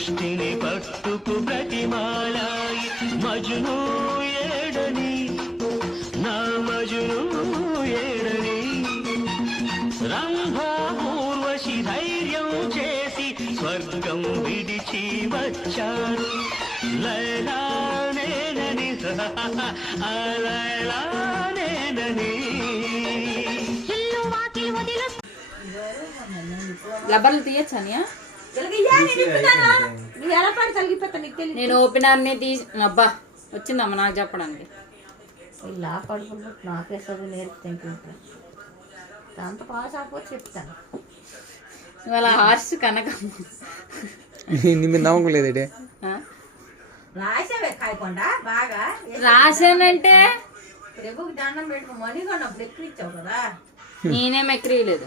సృష్టిని పట్టుకు బ్రతిమాలాయి మజును ఏడని నా మజును ఏడని రంభా ఊర్వశి ధైర్యం చేసి స్వర్గం విడిచి వచ్చారు లైలా నేనని లైలా నేనని లబ్బర్లు తీయచ్చనియా నేను ఓపెనర్ని తీసి అబ్బా వచ్చిందమ్మా నాకు చెప్పడానికి ఇలా పడుకుంటూ నాకే చదువు నేర్పుతాను దాంతో పాస్ అయిపోతే చెప్తాను ఇవాళ హార్స్ కనక నమ్మకం లేదంటే రాసావే కాయకుండా బాగా రాశానంటే రేపుకి దండం పెట్టుకో మనీ కొన్నప్పుడు ఎక్కువ ఇచ్చావు కదా నేనేం ఎక్కరియలేదు